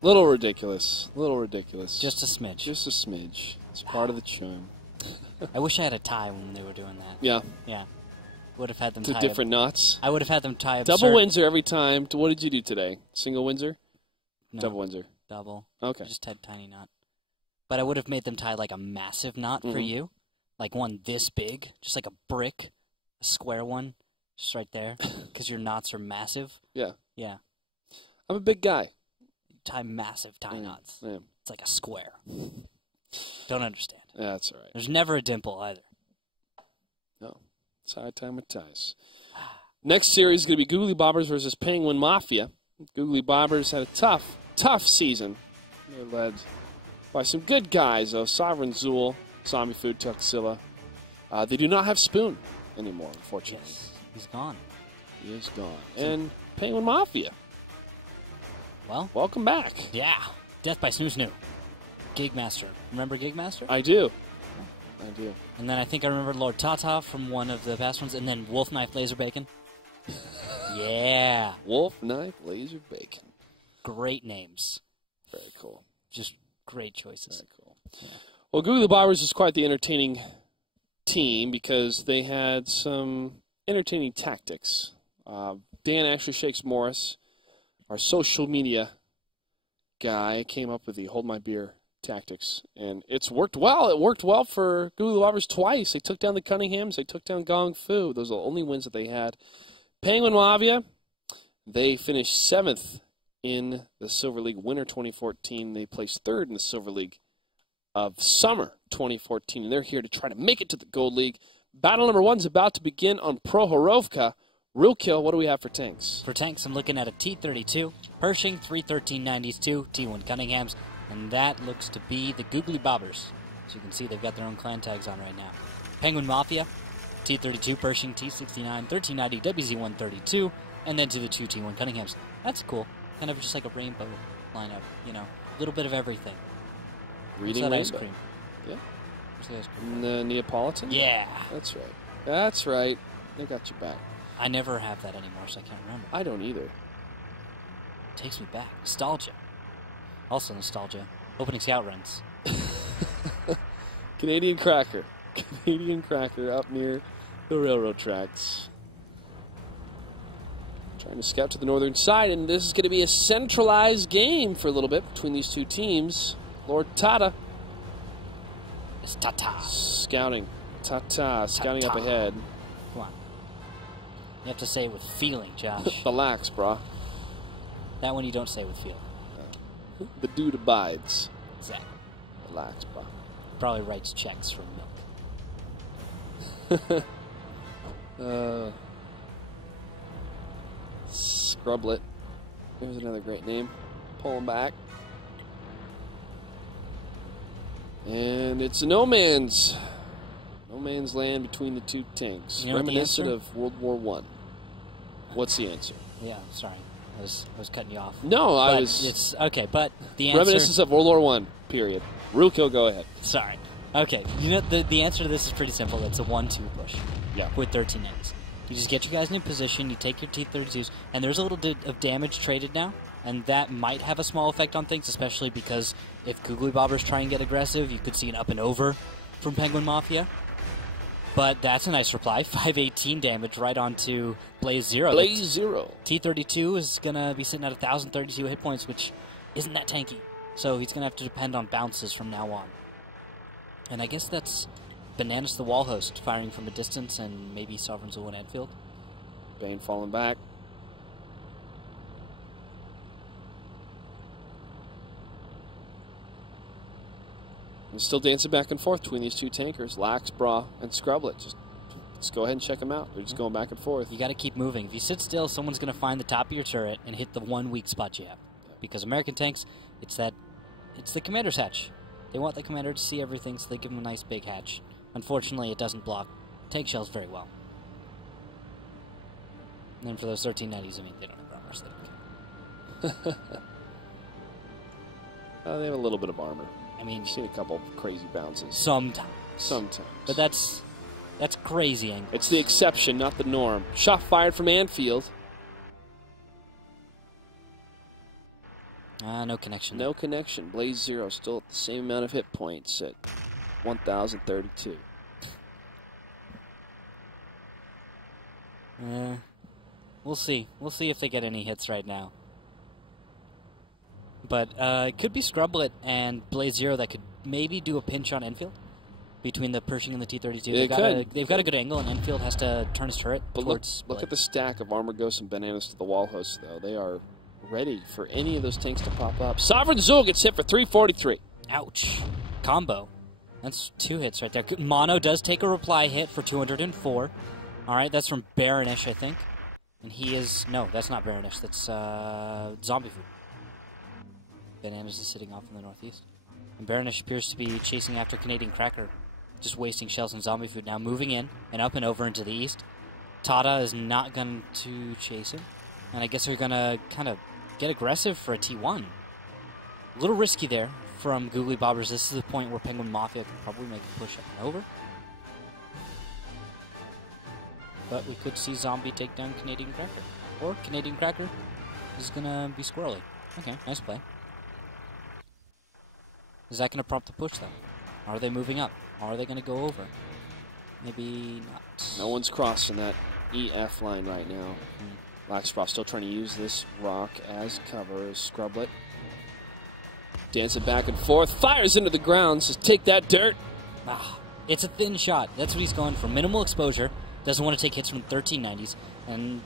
Little ridiculous. Little ridiculous. Just a smidge. Just a smidge. It's part of the charm. I wish I had a tie when they were doing that. Yeah. Yeah. Would have had them To tie different knots. I would have had them tie Double Windsor every time. What did you do today? Single Windsor? No, Double Windsor. Double. Okay. I just tied a tiny knot. But I would have made them tie like a massive knot for you. Like one this big. Just like a brick. A square one. Just right there. Because your knots are massive. Yeah. Yeah. I'm a big guy. Tie massive tie knots. Yeah. It's like a square. Don't understand. Yeah, that's all right. There's never a dimple either. No. It's high time with ties. Next series is going to be Googly Bobbers versus Penguin Mafia. Googly Bobbers had a tough season. They're led by some good guys, though. Sovereign Zool, Zombie Food, Tuxilla. They do not have Spoon anymore, unfortunately. Yes. He's gone. He is gone. And Penguin Mafia. Well. Welcome back. Yeah. Death by Snoo Snoo. Gigmaster. Remember Gigmaster? I do. I do. And then I think I remember Lord Tata from one of the past ones, and then Wolf Knife Laser Bacon. Yeah. Wolf Knife Laser Bacon. Great names. Very cool. Just great choices. Very cool. Yeah. Well, Googly Bobbers was quite the entertaining team because they had some entertaining tactics. Dan Ashley Shakes Morris, our social media guy, came up with the Hold My Beer tactics, and it's worked well. It worked well for Googly Bobbers twice. They took down the Cunninghams. They took down Gong Fu. Those are the only wins that they had. Penguin Mafia, they finished 7th in the Silver League Winter 2014. They placed 3rd in the Silver League of Summer 2014, and they're here to try to make it to the Gold League. Battle number 1 is about to begin on Prohorovka. Real Kill, what do we have for tanks? For tanks, I'm looking at a T-32, Pershing, 313-90s, 2 T1 Cunninghams, and that looks to be the Googly Bobbers. As you can see, they've got their own clan tags on right now. Penguin Mafia, T-32 Pershing, T-69, 1390, WZ-132, and then to the 2 T1 Cunninghams. That's cool. Kind of just like a rainbow lineup, you know. A little bit of everything. Reading that rainbow. ice cream? Yeah. Where's the ice cream? And the Neapolitan? Yeah. That's right. That's right. They got you back. I never have that anymore, so I can't remember. I don't either. Takes me back. Nostalgia. Also nostalgia. Opening scout runs. Canadian Cracker. Canadian Cracker up near the railroad tracks. Trying to scout to the northern side, and this is going to be a centralized game for a little bit between these two teams. Lord Tata. It's Tata. Scouting. Tata. Scouting up ahead. Come on. You have to say it with feeling, Josh. Relax, brah. That one you don't say with feeling. The dude abides. Exactly. Relax, brah. Probably writes checks for milk. Scrublet. There's another great name. Pull him back. And it's a no man's land between the two tanks. You know Reminiscent of World War I. What's the answer? Yeah, sorry. I was cutting you off. No, but it's okay, but the answer... Reminiscence of World War I, period. Real Kill, go ahead. Sorry. Okay, you know, the answer to this is pretty simple. It's a 1-2 push. Yeah. With 13 innings. You just get your guys in position, you take your T-32s, and there's a little bit of damage traded now, and that might have a small effect on things, especially because if Googly Bobbers try and get aggressive, you could see an up and over from Penguin Mafia. But that's a nice reply. 518 damage right onto Blaze Zero. Blaze Zero. T-32 is going to be sitting at 1,032 hit points, which isn't that tanky. So he's going to have to depend on bounces from now on. And I guess that's Bananas the Wall Host firing from a distance and maybe Sovereign Zool and Enfield. Bane falling back. And still dancing back and forth between these two tankers, Lax, Bra, and Scrublet. Just go ahead and check them out. They're just going back and forth. You got to keep moving. If you sit still, someone's going to find the top of your turret and hit the one weak spot you have. Because American tanks, it's the commander's hatch. They want the commander to see everything, so they give him a nice big hatch. Unfortunately, it doesn't block tank shells very well. And then for those 1390s, I mean, they don't have armor, so they don't care. They have a little bit of armor. I mean, I've seen a couple of crazy bounces. Sometimes. But that's crazy angles. It's the exception, not the norm. Shot fired from Anfield. No connection. No connection. Blaze Zero still at the same amount of hit points at 1,032. We'll see. We'll see if they get any hits right now. But it could be Scrublet and Blaze Zero that could maybe do a pinch on Enfield between the Pershing and the T-32. They've got a good angle, and Enfield has to turn his turret towards... Look at the stack of Armor Ghosts and Bananas to the Wall hosts, though. They are ready for any of those tanks to pop up. Sovereign Zool gets hit for 343. Ouch. Combo. That's 2 hits right there. Mono does take a reply hit for 204. All right, that's from Baronish, I think. And he is... No, that's not Baronish. That's Zombie Food. Bananas is sitting off in the northeast. And Baronish appears to be chasing after Canadian Cracker. Just wasting shells and Zombie Food now. Moving in and up and over into the east. Tata is not going to chase him. And I guess they're going to kind of get aggressive for a T1. A little risky there from Googly Bobbers. This is the point where Penguin Mafia can probably make a push up and over. But we could see Zombie take down Canadian Cracker. Or Canadian Cracker is going to be squirrely. Okay, nice play. Is that going to prompt a push, though? Are they moving up? Are they going to go over? Maybe not. No one's crossing that EF line right now. Laxprof still trying to use this rock as cover. Scrublet dancing back and forth. Fires into the ground. Says, take that dirt. It's a thin shot. That's what he's going for. Minimal exposure. Doesn't want to take hits from 1390s. And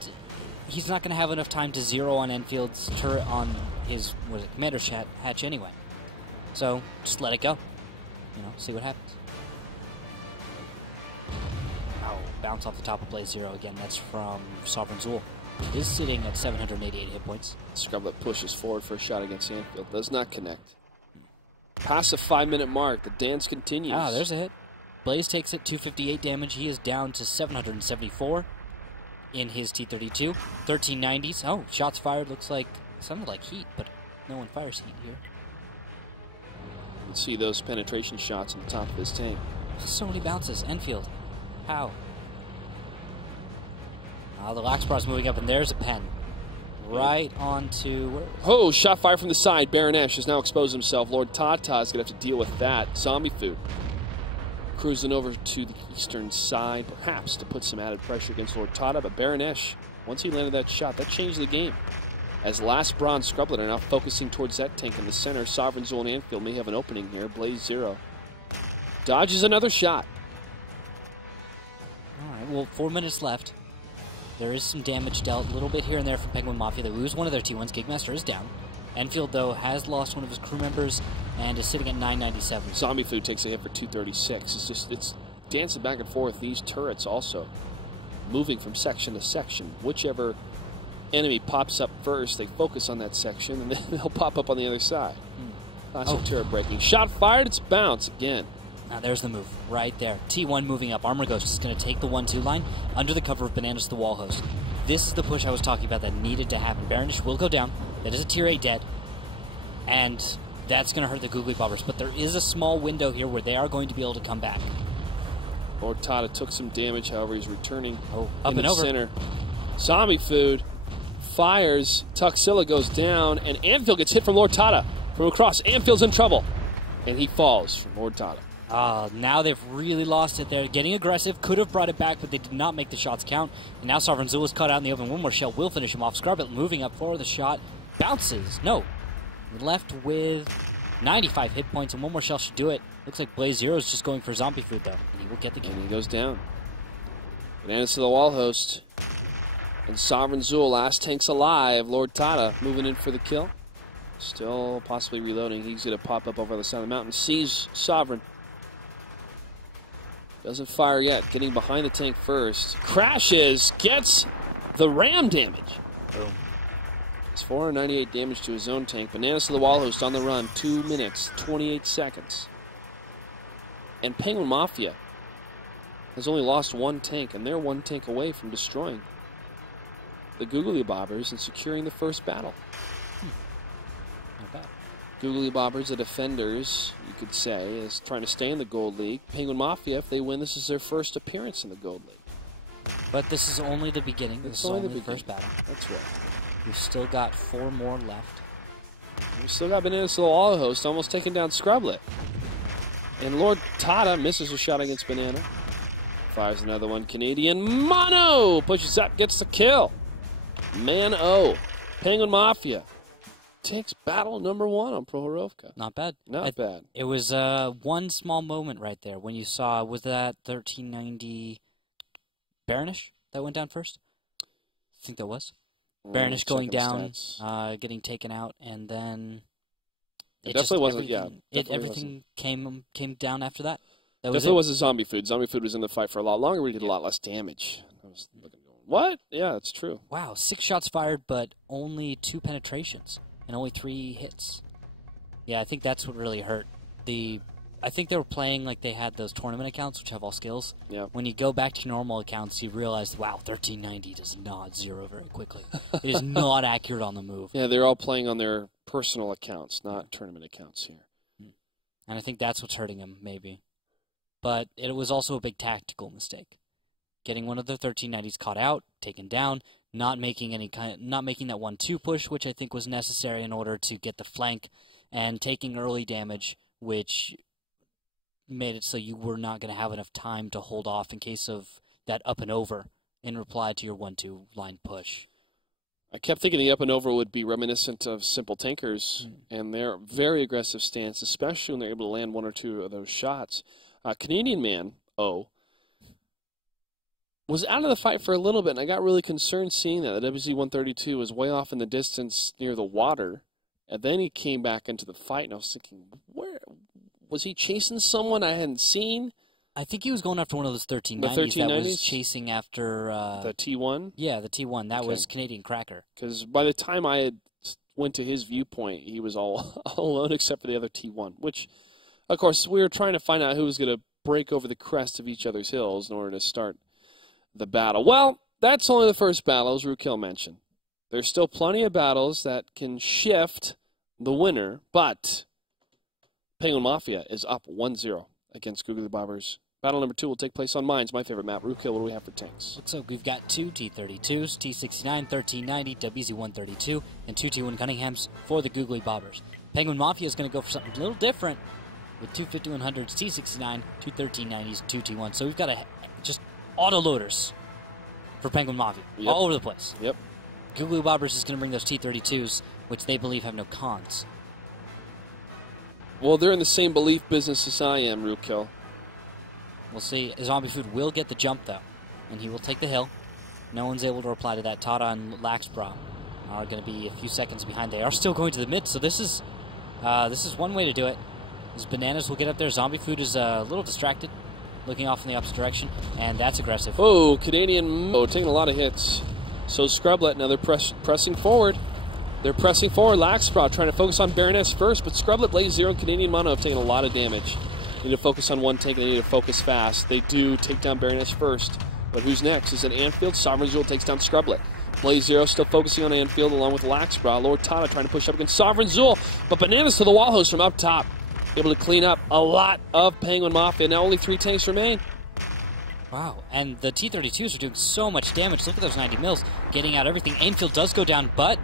he's not going to have enough time to zero on Enfield's turret on his commander's hatch anyway. So just let it go. You know, see what happens. Oh, bounce off the top of Blaze Zero again. That's from Sovereign Zool. Is sitting at 788 hit points. Scrublet pushes forward for a shot against Enfield. Does not connect. Past the 5-minute mark, the dance continues. There's a hit. Blaze takes it, 258 damage. He is down to 774 in his T-32. 1390s. Oh, shots fired. Looks like, sounded like heat, but no one fires heat here. You can see those penetration shots on the top of his tank. So many bounces. Enfield. How? The Laxbar's moving up, and there's a pen. Right onto... Where? Oh, shot fired from the side. Baronesh has now exposed himself. Lord Tata's going to have to deal with that. Zombie Food cruising over to the eastern side, perhaps to put some added pressure against Lord Tata. But Baronesh, once he landed that shot, that changed the game. As Last Bronze Scrublet are now focusing towards that tank in the center. Sovereign Zool and Anfield may have an opening here. Blaze Zero dodges another shot. All right, well, 4 minutes left. There is some damage dealt a little bit here and there from Penguin Mafia. They lose one of their T1s. Gigmaster is down. Enfield, though, has lost one of his crew members and is sitting at 997. Zombie Food takes a hit for 236. It's dancing back and forth. These turrets also moving from section to section. Whichever enemy pops up first, they focus on that section, and then they'll pop up on the other side. Classic turret breaking. Shot fired, it's bounce again. Now there's the move, right there. T1 moving up. Armor Ghost is going to take the 1-2 line under the cover of Bananas to the Wall host. This is the push I was talking about that needed to happen. Baronish will go down. That is a tier 8 dead. And that's going to hurt the Googly Bobbers. But there is a small window here where they are going to be able to come back. Lord Tata took some damage, however, he's returning up and over. Center. Zombie Food fires. Tuxilla goes down, and Anfield gets hit from Lord Tata from across. Anfield's in trouble, and he falls from Lord Tata. Now they've really lost it. They're getting aggressive. Could have brought it back, but they did not make the shots count. And now Sovereign Zool is caught out in the open. One more shell will finish him off. Scrublet moving up for the shot. Bounces. No. Left with 95 hit points, and one more shell should do it. Looks like Blaze Zero is just going for Zombie Food, though. And he will get the kill. And he goes down. Bananas to the Wall host. And Sovereign Zool, last tanks alive. Lord Tata moving in for the kill. Still possibly reloading. He's going to pop up over the side of the mountain. Sees Sovereign. Doesn't fire yet. Getting behind the tank first. Crashes. Gets the ram damage. Boom. It's 498 damage to his own tank. Bananas to the Wall host on the run. 2 minutes, 28 seconds. And Penguin Mafia has only lost one tank, and they're one tank away from destroying the Googly Bobbers and securing the first battle. Not bad. Googly Bobbers, the defenders, you could say, is trying to stay in the Gold League. Penguin Mafia, if they win, this is their first appearance in the Gold League. But this is only the beginning. This is only the first battle. That's right. We've still got 4 more left. We still got Bananas to the wall host, almost taking down Scrublet. And Lord Tata misses a shot against Banana. Fires another one. Canadian Mono pushes up, gets the kill. Man-O. Penguin Mafia takes battle number 1 on Prohorovka. Not bad. Not bad. It was one small moment right there when you saw, was that 1390 Baronish that went down first? I think that was. Baronish going down, getting taken out, and then it definitely wasn't. Yeah, everything came down after that. That definitely wasn't Zombie Food. Zombie Food was in the fight for a lot longer. We did a lot less damage. I was looking, what? Yeah, that's true. Wow, 6 shots fired, but only 2 penetrations and only 3 hits. Yeah, I think that's what really hurt. I think they were playing like they had those tournament accounts, which have all skills. Yeah. When you go back to normal accounts, you realize, wow, 1390 does not zero very quickly. It is not accurate on the move. Yeah, they're all playing on their personal accounts, not tournament accounts here. And I think that's what's hurting him, maybe. But it was also a big tactical mistake. Getting one of the 1390s caught out, taken down, not making that 1-2 push, which I think was necessary in order to get the flank, and taking early damage, which made it so you were not going to have enough time to hold off in case of that up and over in reply to your 1-2 line push. I kept thinking the up and over would be reminiscent of Simple Tankers and their very aggressive stance, especially when they're able to land 1 or 2 of those shots. Canadian Man, was out of the fight for a little bit, and I got really concerned seeing that. The WZ-132 was way off in the distance near the water, and then he came back into the fight, and I was thinking, where was he chasing someone I hadn't seen? I think he was going after one of those 1390s, that was chasing after... the T1? Yeah, the T1. That was Canadian Cracker. Because by the time I had went to his viewpoint, he was all alone except for the other T1, which, of course, we were trying to find out who was going to break over the crest of each other's hills in order to start the battle. Well, that's only the first battle, as Rukil mentioned. There's still plenty of battles that can shift the winner, but Penguin Mafia is up 1-0 against Googly Bobbers. Battle number 2 will take place on Mines, my favorite map. Rukil, what do we have for tanks? Looks like we've got 2 T-32s, T-69, 1390, WZ-132, and 2 T1 Cunninghams for the Googly Bobbers. Penguin Mafia is going to go for something a little different with 2 5100s, T-69, 2 1390s, 2 T1. So we've got just auto-loaders for Penguin Mafia all over the place. Yep. Googly Bobbers is going to bring those T-32s, which they believe have no cons. Well, they're in the same belief business as I am, Rukil. We'll see. Zombie Food will get the jump, though, and he will take the hill. No one's able to reply to that. Tata and Laxbra are going to be a few seconds behind. They are still going to the mid, so this is one way to do it. These Bananas will get up there. Zombie Food is a little distracted, looking off in the opposite direction, and that's aggressive. Oh, Canadian taking a lot of hits. So Scrublet, now they're pressing forward. They're pressing forward. Laxbra trying to focus on Baroness first, but Scrublet, Blaze Zero, and Canadian Mono have taken a lot of damage. They need to focus on one tank, and they need to focus fast. They do take down Baroness first. But who's next? Is it Anfield? Sovereign Zul takes down Scrublet. Blaze Zero still focusing on Anfield along with Laxbra. Lord Tana trying to push up against Sovereign Zul. But Bananas to the wall host from up top. Able to clean up a lot of Penguin Mafia. Now only 3 tanks remain. Wow, and the T-32s are doing so much damage. Look at those 90 mils, getting out everything. Anfield does go down, but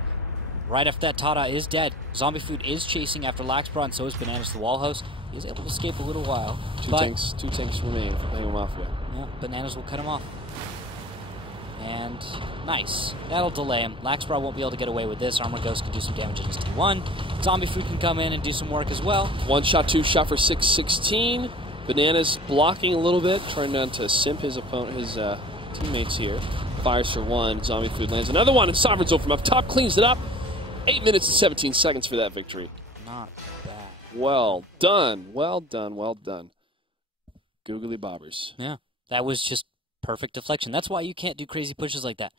right after that, Tata is dead. Zombie Food is chasing after Laxbra, and so is Bananas the wall host. He's able to escape a little while. Two tanks remain for Penguin Mafia. Yeah, Bananas will cut him off. And nice. That'll delay him. Laxbra won't be able to get away with this. Armor Ghost can do some damage against T1. Zombie Food can come in and do some work as well. 1 shot, 2 shot for 616. Bananas blocking a little bit, trying not to simp his opponent, his teammates here. Fires for 1. Zombie Food lands another one, and Sovereign Zone from up top cleans it up. 8 minutes and 17 seconds for that victory. Not bad. Well done. Well done. Well done. Googly Bobbers. Yeah, that was just perfect deflection. That's why you can't do crazy pushes like that.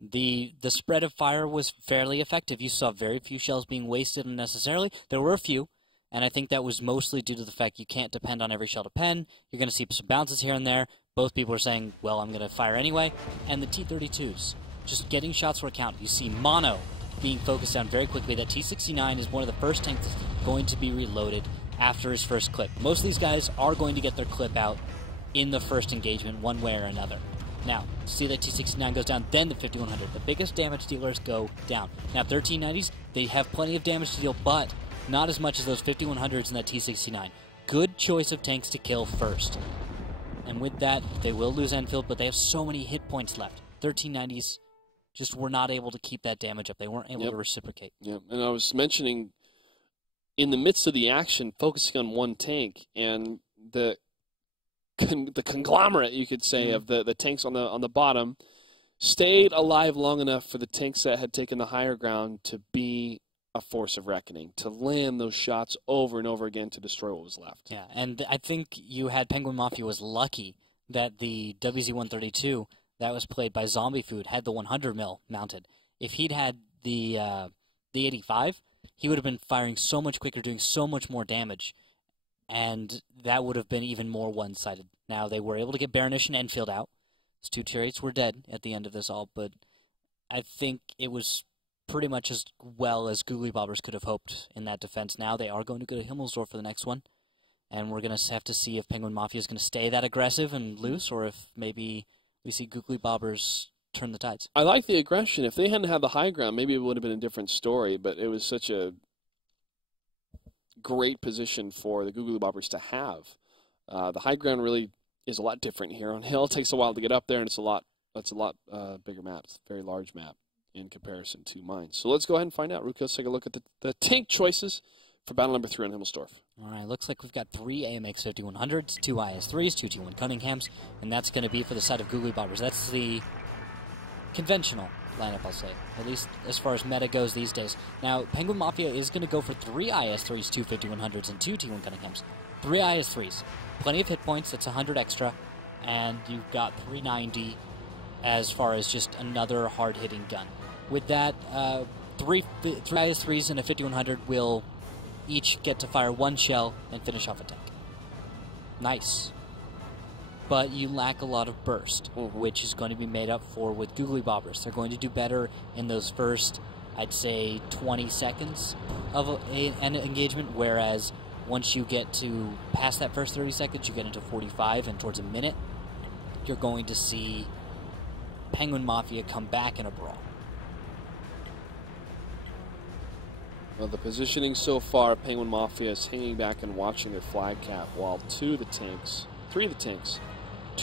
The spread of fire was fairly effective. You saw very few shells being wasted unnecessarily. There were a few, and I think that was mostly due to the fact you can't depend on every shell to pen. You're going to see some bounces here and there. Both people are saying, well, I'm going to fire anyway. And the T-32s, just getting shots for a count. You see Mono being focused on very quickly. That T-69 is one of the first tanks that's going to be reloaded after his first clip. Most of these guys are going to get their clip out in the first engagement one way or another. Now, see that T69 goes down, then the 5100. The biggest damage dealers go down. Now, 1390s, they have plenty of damage to deal, but not as much as those 5100s and that T69. Good choice of tanks to kill first. And with that, they will lose Enfield, but they have so many hit points left. 1390s just were not able to keep that damage up. They weren't able to reciprocate. Yep, and I was mentioning, in the midst of the action, focusing on one tank, and the conglomerate, you could say, of the tanks on the bottom stayed alive long enough for the tanks that had taken the higher ground to be a force of reckoning, to land those shots over and over again to destroy what was left. Yeah, and I think you had Penguin Mafia was lucky that the WZ-132 that was played by Zombie Food had the 100 mil mounted. If he'd had the 85, he would have been firing so much quicker, doing so much more damage, and that would have been even more one-sided. Now, they were able to get Baronish and Enfield out. His 2 tier 8s were dead at the end of this all, but I think it was pretty much as well as Googly Bobbers could have hoped in that defense. Now they are going to go to Himmelsdorf for the next one, and we're going to have to see if Penguin Mafia is going to stay that aggressive and loose, or if maybe we see Googly Bobbers turn the tides. I like the aggression. If they hadn't had the high ground, maybe it would have been a different story, but it was such a great position for the Googly Bobbers to have. The high ground really is a lot different here on Hill. It takes a while to get up there, and it's a lot bigger map. It's a very large map in comparison to mine. So let's go ahead and find out. Ruki, let's take a look at the tank choices for battle number 3 on Himmelsdorf. All right, looks like we've got 3 AMX 5100s, 2 IS3s, 2 T1 Cunninghams, and that's going to be for the side of Googly Bobbers. That's the conventional lineup, I'll say, at least as far as meta goes these days. Now, Penguin Mafia is going to go for 3 IS3s, 2 5100s, and 2 T1 Cunninghams. 3 IS3s. Plenty of hit points, that's 100 extra, and you've got 390 as far as just another hard-hitting gun. With that, 3 IS3s and a 5100 will each get to fire 1 shell and finish off a tank. Nice. But you lack a lot of burst, which is going to be made up for with Googly Bobbers. They're going to do better in those first, I'd say, 20 seconds of an engagement, whereas once you get to past that first 30 seconds, you get into 45 and towards a minute, you're going to see Penguin Mafia come back in a brawl. Well, the positioning so far, Penguin Mafia is hanging back and watching their flag cap, while 3 of the tanks, 2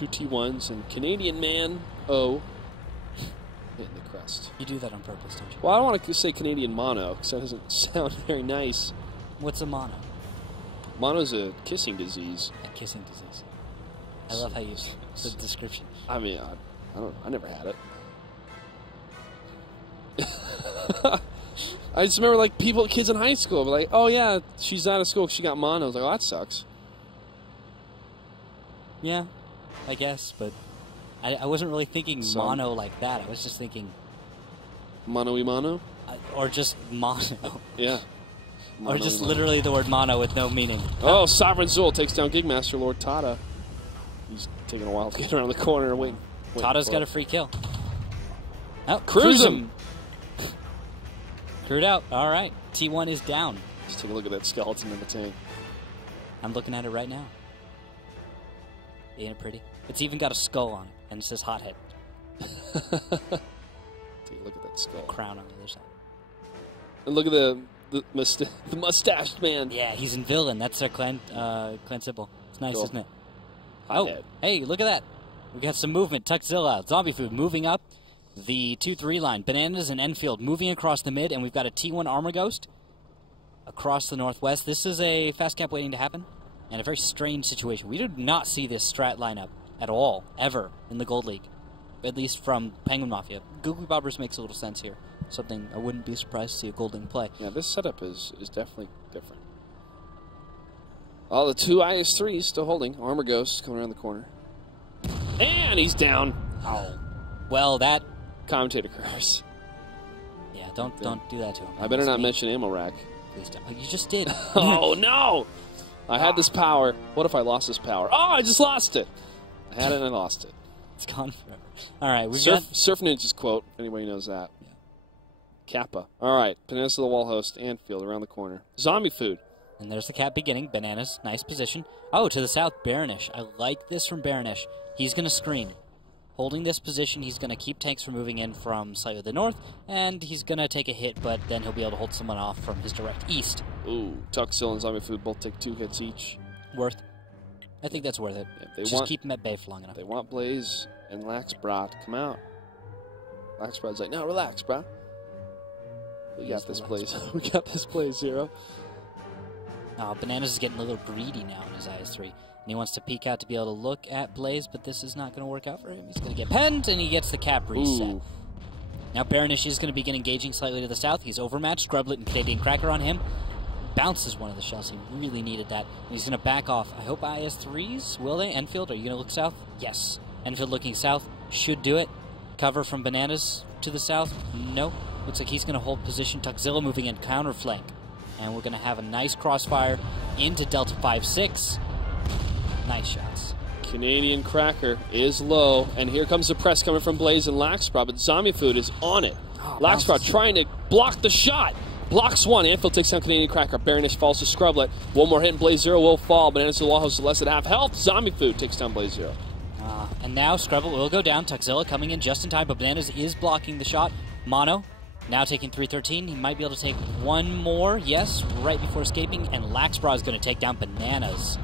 T1s, and Canadian Man O hitting the crest. You do that on purpose, don't you? Well, I don't want to say Canadian Mono, because that doesn't sound very nice. What's a mono? Mono's a kissing disease. A kissing disease. I love how you use the description. I mean, I never had it. I just remember, like, kids in high school were like, oh, yeah, she's out of school because she got mono. I was like, oh, that sucks. Yeah, I guess, but I wasn't really thinking mono like that. I was just thinking... Mono-y mono? Or just mono. Yeah. Or just literally the word mono with no meaning. Oh, Sovereign Zul takes down Gigmaster Lord Tata. He's taking a while to get around the corner and wait. Tata's got a free kill. Oh, cruise him! Crewed out. All right. T1 is down. Just take a look at that skeleton in the tank. I'm looking at it right now. Ain't it pretty? It's even got a skull on it, and it says Hothead. Take a look at that skull. Crown on the other side. And look at the mustached man. Yeah, he's in villain. That's their clan symbol. It's nice, Cool. isn't it? Hothead. Oh, hey, look at that. We got some movement. Tuckzilla, Zombie Food moving up. The 2-3 line. Bananas and Enfield moving across the mid, and we've got a T1 Armor Ghost across the northwest. This is a fast cap waiting to happen, and a very strange situation. We did not see this strat lineup at all, ever, in the Gold League, at least from Penguin Mafia. Googly Bobbers makes a little sense here. Something I wouldn't be surprised to see a Gold League play. Yeah, this setup is definitely different. All the 2 IS3s still holding. Armor Ghost coming around the corner. And he's down. Oh. Well, that... Commentator curse. Yeah, don't do that to him. I better not mention ammo rack. Please don't. Oh, you just did. Oh, no! I had this power. What if I lost this power? Oh, I just lost it. I had it and I lost it. It's gone forever. All right, we've Surf got... Surf Ninja's quote. Anybody knows that. Yeah. Kappa. All right. Peninsula Wall Host. Anfield around the corner. Zombie Food. And there's the cap beginning. Bananas. Nice position. Oh, to the south, Baronish. I like this from Baronish. He's going to screen. Holding this position, he's going to keep tanks from moving in from slightly to the north, and he's going to take a hit, but then he'll be able to hold someone off from his direct east. Ooh, Tuxil and Zombie Food both take 2 hits each. Worth. I think that's worth it. Yeah, Just keep him at bay for long enough. They want Blaze and Laxbra to come out. Laxbra's like, no, relax, bro. We got this Blaze. We got this Blaze, Zero. Bananas is getting a little greedy now in his IS-3. And he wants to peek out to be able to look at Blaze, but this is not going to work out for him. He's going to get penned, and he gets the cap reset. Ooh. Now Baronish is going to begin engaging slightly to the south. He's overmatched. Scrublet and Canadian Cracker on him. Bounces one of the shells. He really needed that. And he's going to back off. I hope IS-3s. Will they? Enfield, are you going to look south? Yes. Enfield looking south. Should do it. Cover from Bananas to the south. No. Looks like he's going to hold position. Tuxzilla moving in counter flank. And we're going to have a nice crossfire into Delta 5-6. Nice shots. Canadian Cracker is low, and here comes the press coming from Blaze and Laxbra, but Zombie Food is on it. Laxbra trying to block the shot. Blocks one. Anfield takes down Canadian Cracker. Baronish falls to Scrublet. One more hit and Blaze Zero will fall. Bananas to Wallhouse less than half health. Zombie Food takes down Blaze Zero. And now Scrublet will go down. Tuxzilla coming in just in time, but Bananas is blocking the shot. Mono now taking 313. He might be able to take one more. Yes, right before escaping. And Laxbra is going to take down Bananas.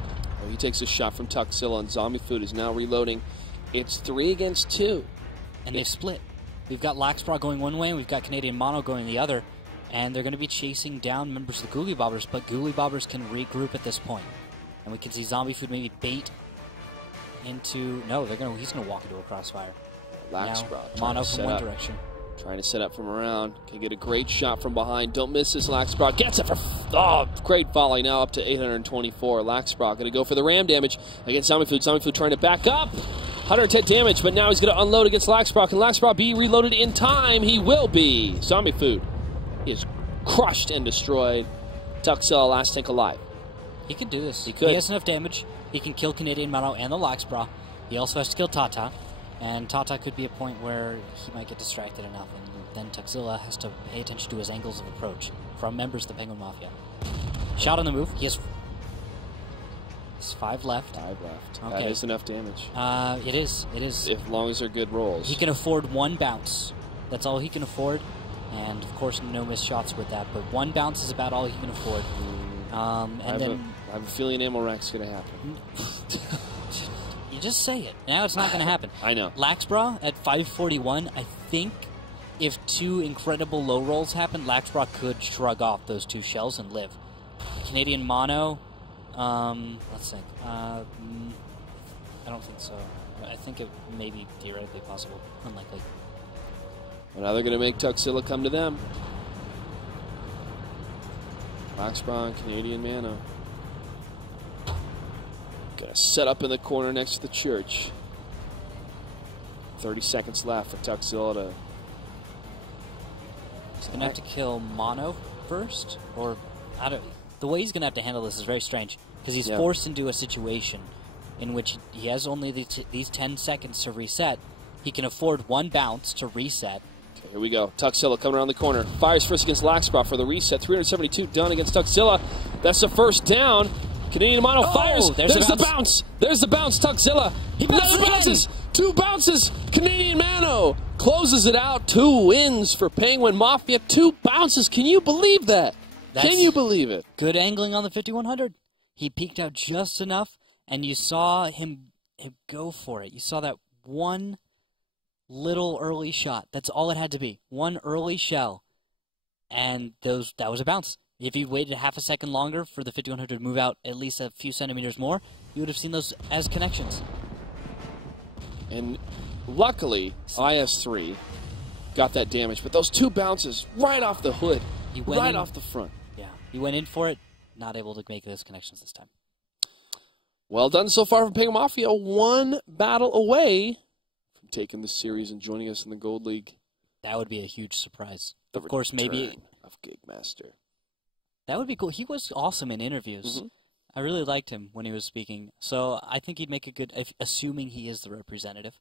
He takes a shot from Tuxzilla, and Zombie Food is now reloading. It's 3 against 2. And they've split. We've got Laxbra going one way, and we've got Canadian Mono going the other. And they're going to be chasing down members of the Googly Bobbers, but Googly Bobbers can regroup at this point. And we can see Zombie Food maybe bait into... No, he's going to walk into a crossfire. Laxbra Mono from one direction. Trying to set up from around. Can get a great shot from behind. Don't miss this. Laxbra gets it for... Oh, great volley. Now up to 824. Laxbra going to go for the ram damage against Zombie Food. Zombie Food trying to back up. 110 damage, but now he's going to unload against Laxbra. Can Laxbra be reloaded in time? He will be. Zombie Food is crushed and destroyed. Tuxzilla, last tank alive. He could do this. He could. He has enough damage. He can kill Canadian Mono and the Laxbra. He also has to kill Tata. And Tata could be a point where he might get distracted enough, and then Tuxzilla has to pay attention to his angles of approach from members of the Penguin Mafia. Shot on the move. He has 5 left. 5 left. Okay. That is enough damage. It is. It is. As long as they're good rolls. He can afford 1 bounce. That's all he can afford. And, of course, no missed shots with that. But 1 bounce is about all he can afford. I have a feeling Ammo Rack's going to happen. You just say it. Now it's not going to happen. I know. Laxbra at 541, I think if 2 incredible low rolls happen, Laxbra could shrug off those 2 shells and live. Canadian Mono, let's think. I don't think so. I think it may be theoretically possible. Unlikely. Well, now they're going to make Tuxzilla come to them. Laxbra and Canadian Mono. Gonna set up in the corner next to the church. 30 seconds left for Tuxzilla to... He's gonna have to kill Mono first, or I don't. The way he's gonna have to handle this is very strange because he's forced into a situation in which he has only these 10 seconds to reset. He can afford 1 bounce to reset. Okay, here we go. Tuxzilla coming around the corner. Fires first against Laxbra for the reset. 372 done against Tuxzilla. That's the first down. Canadian Mono fires. There's the bounce. There's the bounce. Tuxzilla. He bounces. 2 bounces. Canadian Mono closes it out. 2 wins for Penguin Mafia. 2 bounces. Can you believe that? Can you believe it? Good angling on the 5100. He peeked out just enough, and you saw him go for it. You saw that 1 little early shot. That's all it had to be. 1 early shell, and that was a bounce. If you waited half a second longer for the 5100 to move out at least a few centimeters more, you would have seen those as connections. And luckily, IS-3 got that damage, but those 2 bounces right off the hood, right off the front. Yeah, he went in for it, not able to make those connections this time. Well done so far from Penguin Mafia. 1 battle away from taking the series and joining us in the Gold League. That would be a huge surprise. Of course, maybe of Gigmaster. That would be cool. He was awesome in interviews. I really liked him when he was speaking. So I think he'd make a good, assuming he is the representative.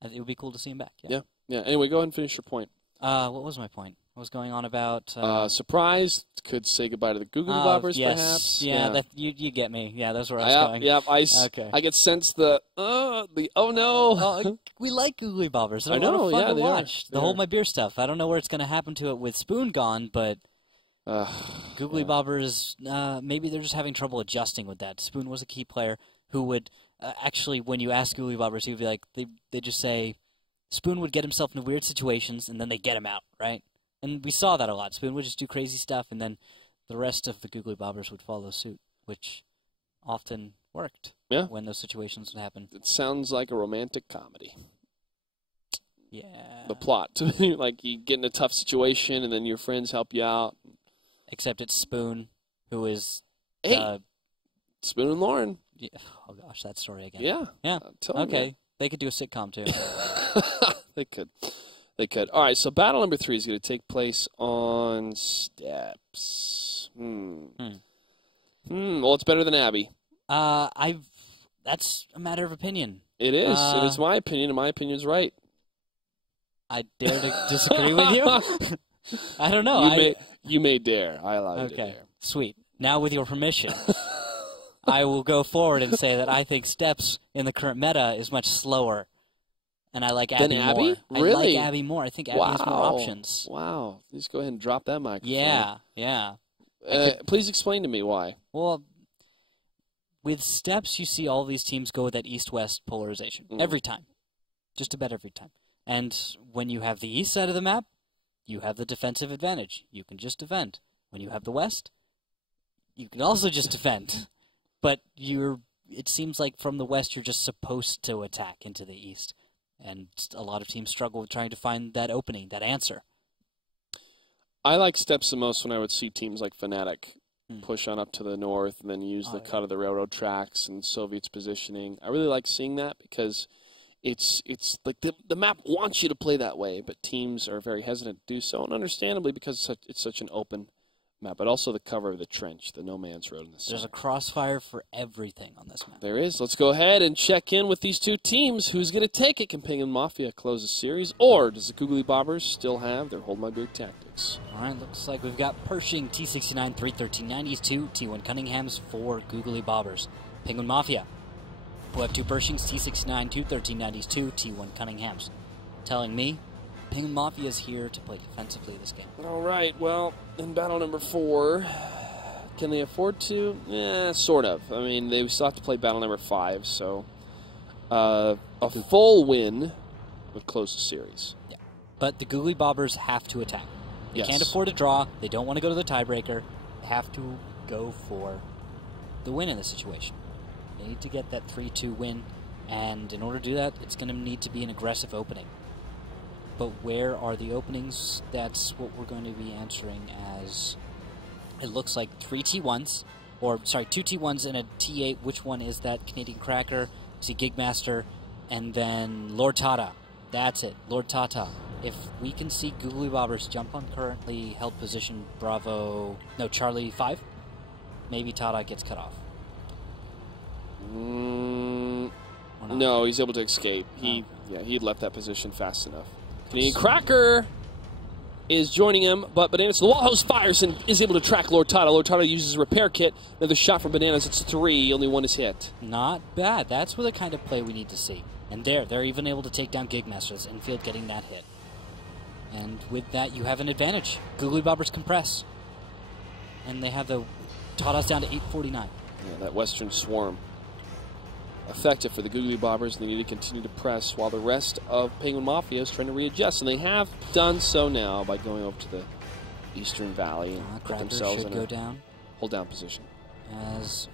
I think it would be cool to see him back. Yeah. Anyway, go ahead and finish your point. What was my point? was going on about? Surprise. Could say goodbye to the Googly Bobbers, yes. perhaps. Yeah, Yeah. You get me. Yeah, that's where I was going. Yeah, Okay. I get sense the oh no. We like Googly Bobbers. They're I know, a lot of fun to they watch. are. The Hold My Beer stuff. I don't know where it's going to happen to it with Spoon gone, but Googly Bobbers, maybe they're just having trouble adjusting with that. Spoon was a key player who would actually, when you ask Googly Bobbers, he would be like, they just say, Spoon would get himself into weird situations, and then they get him out, right? And we saw that a lot. Spoon would just do crazy stuff, and then the rest of the Googly Bobbers would follow suit, which often worked when those situations would happen. It sounds like a romantic comedy. Yeah. The plot. Like you get in a tough situation, and then your friends help you out. Except it's Spoon, who is... Spoon and Lauren. Yeah. Oh, gosh, that story again. Yeah. Yeah. Okay. You. They could do a sitcom, too. They could. All right, so battle number 3 is going to take place on steps. Well, it's better than Abby. That's a matter of opinion. It is. And it's my opinion, and my opinion's right. I dare to disagree with you. I don't know. You may dare. I allow you to dare. Okay, sweet. Now, with your permission, I will go forward and say that I think Steps in the current meta is much slower. And I like Abby more. Really? I like Abby more. I think Abby has more options. Wow. Please go ahead and drop that microphone. Yeah. Please explain to me why. Well, with Steps, you see all these teams go with that east-west polarization. Every time. Just about every time. And when you have the east side of the map, you have the defensive advantage. You can just defend. When you have the west, you can also just defend. But it seems like from the west, you're just supposed to attack into the east. And a lot of teams struggle with trying to find that opening, that answer. I like Steps the most when I would see teams like Fnatic push on up to the north and then use the cut of the railroad tracks and Soviets positioning. I really like seeing that because it's like the map wants you to play that way, but teams are very hesitant to do so, and understandably because it's such an open map, but also the cover of the trench, the no man's road in the center. There's a crossfire for everything on this map. There is. Let's go ahead and check in with these two teams. Who's going to take it? Can Penguin Mafia close the series, or does the Googly Bobbers still have their Hold My Beer tactics? All right, looks like we've got Pershing, T69, 31390s, 2 T1 Cunninghams, 4 Googly Bobbers. Penguin Mafia, who have 2 Pershings, T69, 21390s, 2 T1 Cunninghams. Telling me Penguin Mafia is here to play defensively this game. All right, well, in battle number 4, can they afford to? Sort of. I mean, they still have to play battle number 5, so a full win would close the series. Yeah, but the Googly Bobbers have to attack. They can't afford a draw. They don't want to go to the tiebreaker. They have to go for the win in this situation. They need to get that 3-2 win, and in order to do that, it's going to need to be an aggressive opening. But where are the openings? That's what we're going to be answering as it looks like 3 T1s, or sorry, 2 T1s and a T8. Which one is that? Canadian Cracker, see Gigmaster, and then Lord Tata. That's it, Lord Tata. If we can see Googly Bobbers jump on currently held position Charlie 5, maybe Tata gets cut off. No, he's able to escape. He left that position fast enough. Canadian Cracker is joining him, but Bananas the wall host fires and is able to track Lord Tata. Lord Tata uses a repair kit. Another shot from Bananas. It's 3. Only 1 is hit. Not bad. That's the kind of play we need to see. And they're even able to take down Gigmasters. Infield getting that hit. And with that, you have an advantage. Googly Bobbers compress. And they have the Tata's down to 849. Yeah, that Western Swarm. Effective for the Googly Bobbers. They need to continue to press while the rest of Penguin Mafia is trying to readjust. And they have done so now by going over to the Eastern Valley and put themselves in a hold-down position. Who has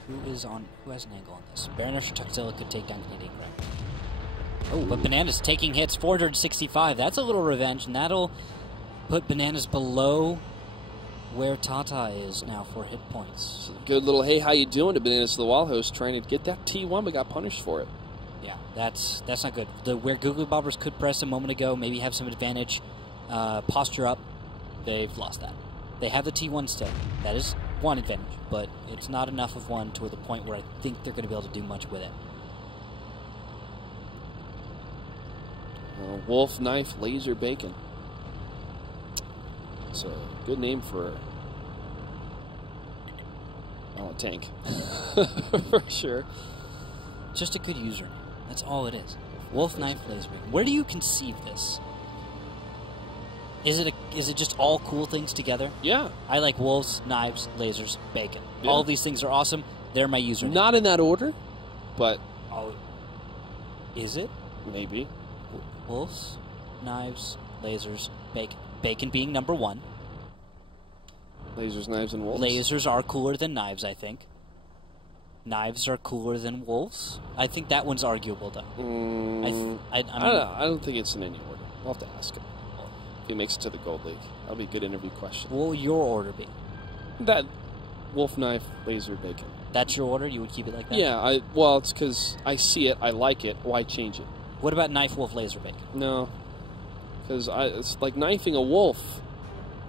an angle on this? Baroness or Tuxzilla could take down Canadian Cracker. Oh, but Bananas taking hits, 465. That's a little revenge, and that'll put Bananas below where Tata is now for hit points. Good little hey, how you doing to Bananas the wall host, trying to get that T1, but got punished for it. Yeah, that's not good. Where Googly Bobbers could press a moment ago, maybe have some advantage, posture up, they've lost that. They have the T1 still. That is one advantage, but it's not enough of one to the point where I think they're going to be able to do much with it. Wolf knife, laser bacon. It's a good name for a tank. For sure. Just a good username. That's all it is. Wolf Knife Laser Bacon. Where do you conceive this? Is it just all cool things together? Yeah. I like wolves, knives, lasers, bacon. Yeah. All of these things are awesome. They're my username. Not in that order, but... Oh, is it? Maybe. Wolves, knives, lasers, bacon. Bacon being number 1. Lasers, knives, and wolves? Lasers are cooler than knives, I think. Knives are cooler than wolves. I think that one's arguable, though. I don't think it's in any order. We'll have to ask him. If he makes it to the Gold League. That'll be a good interview question. What will your order be? That wolf, knife, laser, bacon. That's your order? You would keep it like that? Yeah, well, it's because I see it, I like it. Why change it? What about knife, wolf, laser, bacon? No. Because it's like knifing a wolf.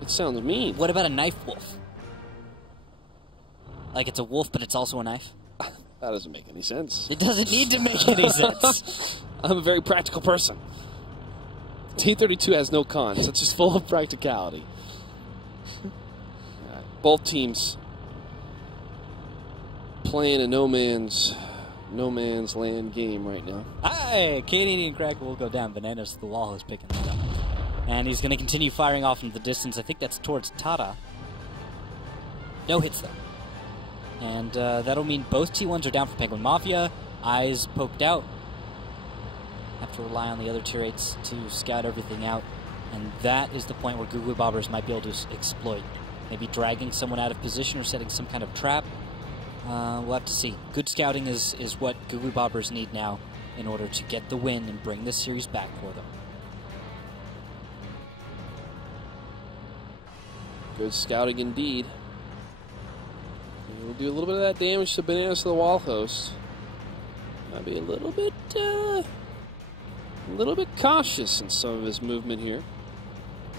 It sounds mean. What about a knife wolf? Like it's a wolf, but it's also a knife? That doesn't make any sense. It doesn't need to make any sense. I'm a very practical person. T32 has no cons. It's just full of practicality. Right. Both teams playing a no man's land game right now. Hi! Canadian Cracker will go down. Bananas to the wall is picking that up. And he's going to continue firing off into the distance. I think that's towards Tada. No hits, though. And that'll mean both T1s are down for Penguin Mafia. Eyes poked out. Have to rely on the other tier 8s to scout everything out. And that is the point where Googly Bobbers might be able to exploit. Maybe dragging someone out of position or setting some kind of trap. We'll have to see. Good scouting is what Googly Bobbers need now in order to get the win and bring this series back for them. Good scouting indeed. We'll do a little bit of that damage to Bananas to the Wall host. Might be a little bit cautious in some of his movement here.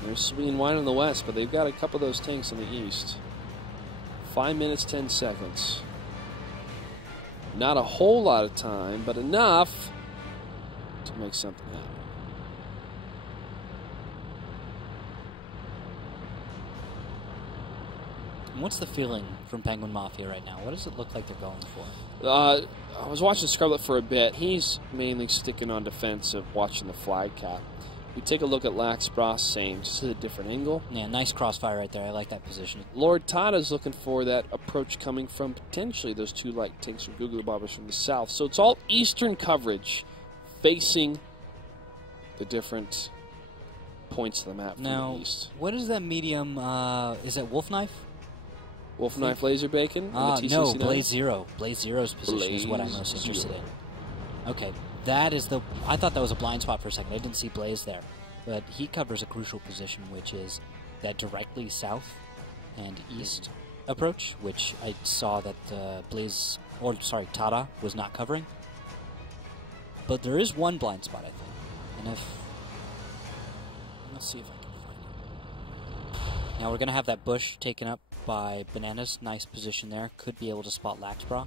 They're sweet and wide on the west, but they've got a couple of those tanks on the east. 5 minutes, 10 seconds. Not a whole lot of time, but enough to make something happen. What's the feeling from Penguin Mafia right now? What does it look like they're going for? I was watching Scarlet for a bit. He's mainly sticking on defensive, watching the flag cap. We take a look at Lax Bros, same, just at a different angle. Yeah, nice crossfire right there. I like that position. Lord Tada's looking for that approach coming from potentially those two light tanks from Googly Bobbers from the south. So it's all eastern coverage facing the different points of the map from now, the east. What is that medium? Is that Wolf Knife? Wolf Knife Laser Bacon? No, Blaze Zero. Blaze Zero's position is what I'm most interested in. Okay, that is the... I thought that was a blind spot for a second. I didn't see Blaze there. But he covers a crucial position, which is that directly south and east approach, which I saw that Tada was not covering. But there is one blind spot, I think. And let's see if I can find it. Now we're going to have that bush taken up by Bananas. Nice position there. Could be able to spot Laxbra.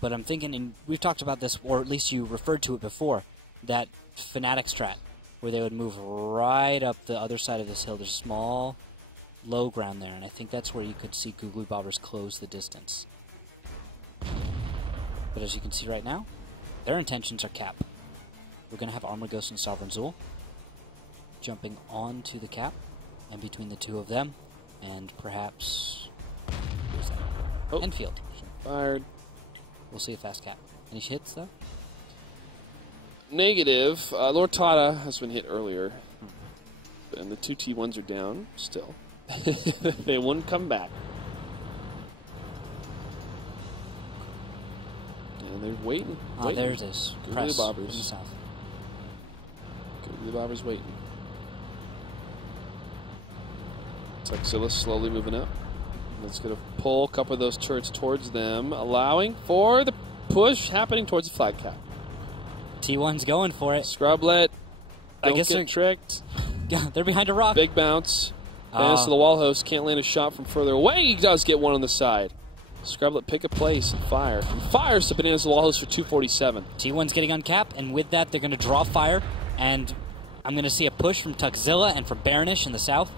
But I'm thinking, and we've talked about this, or at least you referred to it before, that Fnatic strat, where they would move right up the other side of this hill. There's a small, low ground there, and I think that's where you could see Googly Bobbers close the distance. But as you can see right now, their intentions are cap. We're going to have Armor Ghost and Sovereign Zul jumping onto the cap, and between the two of them, and perhaps... where's that? Oh. Enfield. Fired. We'll see a fast cap. Any hits, though? Negative. Lord Tada has been hit earlier. And the two T1s are down still. They wouldn't come back. And they're waiting. There it is. Googly Bobbers. In the south. Googly Bobbers waiting. Tuxilla slowly moving up. That's going to pull a couple of those turrets towards them, allowing for the push happening towards the flag cap. T1's going for it. Scrublet. I guess get tricked. They're behind a rock. Big bounce. Bananas to the wall host. Can't land a shot from further away. He does get one on the side. Scrublet pick a place and fire. And fires to Bananas to the wall host for 247. T1's getting on cap, and with that, they're going to draw fire. And I'm going to see a push from Tuxzilla and from Baronish in the south.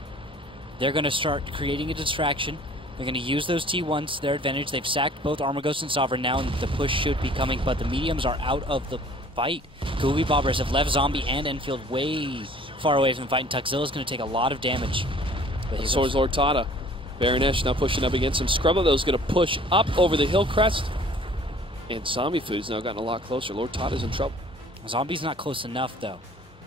they're going to start creating a distraction. They're going to use those T1s to their advantage. They've sacked both Armor Ghost and Sovereign now, and the push should be coming, but the mediums are out of the fight. Googly Bobbers have left Zombie and Enfield way far away from the fight, and Tuxzilla's going to take a lot of damage. So is Lord Tata. Baronesh now pushing up against him. Scrubble, though, is going to push up over the hill crest. And Zombie Food's now gotten a lot closer. Lord Tata's in trouble. Zombie's not close enough, though.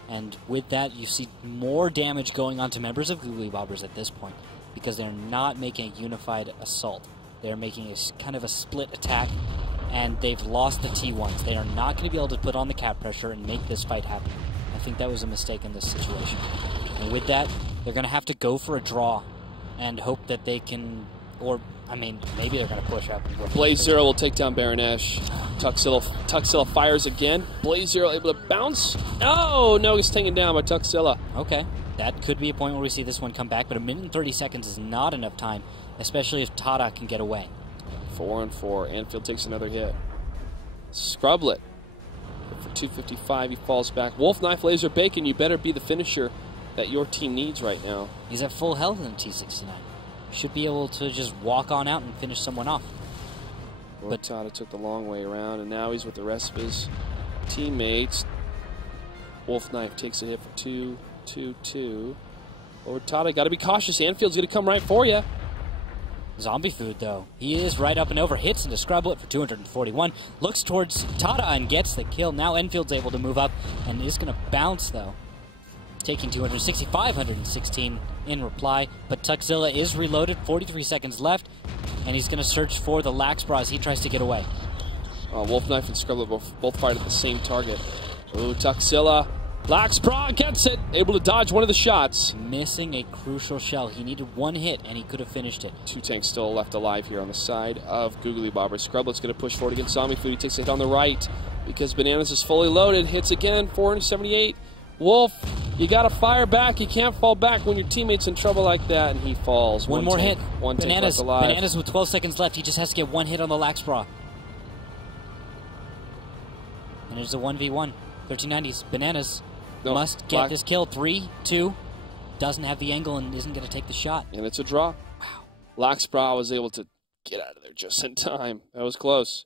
And with that, you see more damage going on to members of Googly Bobbers at this point, because they're not making a unified assault. They're making a kind of a split attack, and they've lost the T1s. They are not going to be able to put on the cap pressure and make this fight happen. I think that was a mistake in this situation. And with that, they're going to have to go for a draw and hope that they can, or, I mean, maybe they're going to push up. And Blaze Zero will take down Baronesh. Tuxzilla fires again. Blaze Zero able to bounce. Oh, no, he's taken down by Tuxzilla. Okay, that could be a point where we see this one come back, but 1 minute and 30 seconds is not enough time, especially if Tata can get away. 4-on-4. Anfield takes another hit. Scrublet. For 255, he falls back. Wolf Knife, Laser Bacon, you better be the finisher that your team needs right now. He's at full health in the T69. Should be able to just walk on out and finish someone off. But Tata took the long way around, and now he's with the rest of his teammates. Wolf Knife takes a hit for 2-2-2. Lord Tata, got to be cautious. Anfield's going to come right for you. Zombie Food, though. He is right up and over. Hits into Scrublet for 241. Looks towards Tata and gets the kill. Now Enfield's able to move up and is going to bounce, though. Taking 260, 516 in reply. But Tuxzilla is reloaded. 43 seconds left. And he's going to search for the Laxbra as he tries to get away. Wolf Knife and Scrublet both fired at the same target. Oh, Tuxzilla. Laxbra gets it. Able to dodge one of the shots. Missing a crucial shell. He needed one hit, and he could have finished it. 2 tanks still left alive here on the side of Googly Bobber. Scrublet's going to push forward against Zombie Food. He takes a hit on the right because Bananas is fully loaded. Hits again, 478. Wolf, you got to fire back. You can't fall back when your teammate's in trouble like that, and he falls. One more hit. One tank left alive. Bananas with 12 seconds left. He just has to get one hit on the Laxbra. And it's a 1v1. 1390s. Bananas must get this kill. 3-2. Doesn't have the angle and isn't going to take the shot. And it's a draw. Wow. Laxbra was able to get out of there just in time. That was close.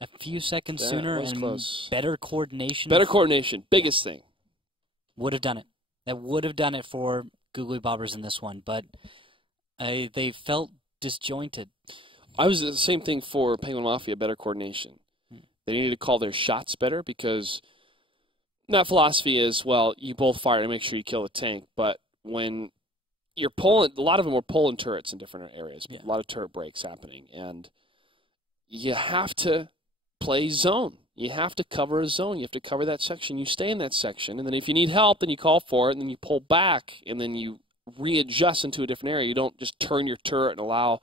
A few seconds sooner and close. Better coordination. Better coordination. Biggest thing. Would have done it. That would have done it for Googly Bobbers in this one, but they felt disjointed. I was the same thing for Penguin Mafia, better coordination. They needed to call their shots better because that philosophy is, well, you both fire to make sure you kill the tank, but when you're pulling, a lot of them were pulling turrets in different areas, a lot of turret breaks happening, and you have to play zone. You have to cover a zone. You have to cover that section. You stay in that section, and then if you need help, then you call for it, and then you pull back, and then you readjust into a different area. You don't just turn your turret and allow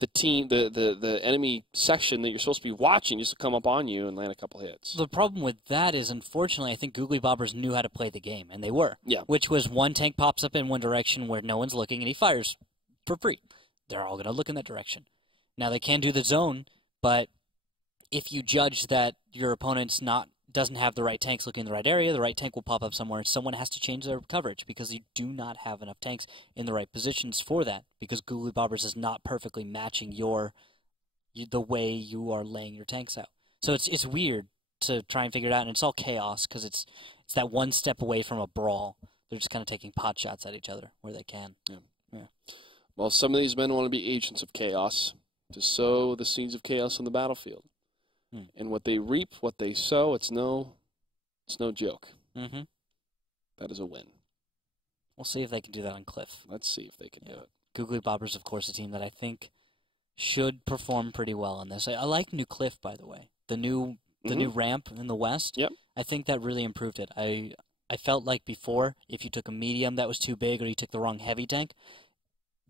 the team, the enemy section that you're supposed to be watching just to come up on you and land a couple hits. The problem with that is, unfortunately, I think Googly Bobbers knew how to play the game, and they were. Yeah. Which was one tank pops up in one direction where no one's looking, and he fires for free. They're all going to look in that direction. Now, they can do the zone, but if you judge that your opponent's doesn't have the right tanks looking in the right area, the right tank will pop up somewhere, and someone has to change their coverage because you do not have enough tanks in the right positions for that, because Googly Bobbers is not perfectly matching the way you are laying your tanks out. So it's weird to try and figure it out, and it's all chaos because it's that one step away from a brawl. They're just kind of taking pot shots at each other where they can. Yeah. Well, some of these men want to be agents of chaos, to sow the seeds of chaos on the battlefield. And what they reap, what they sow, it's no joke. That is a win. We'll see if they can do that on Cliff. Let's see if they can do it. Googly Bobbers, of course, a team that I think should perform pretty well in this. I like New Cliff, by the way. The new ramp in the west. Yep. I think that really improved it. I felt like before, if you took a medium that was too big or you took the wrong heavy tank,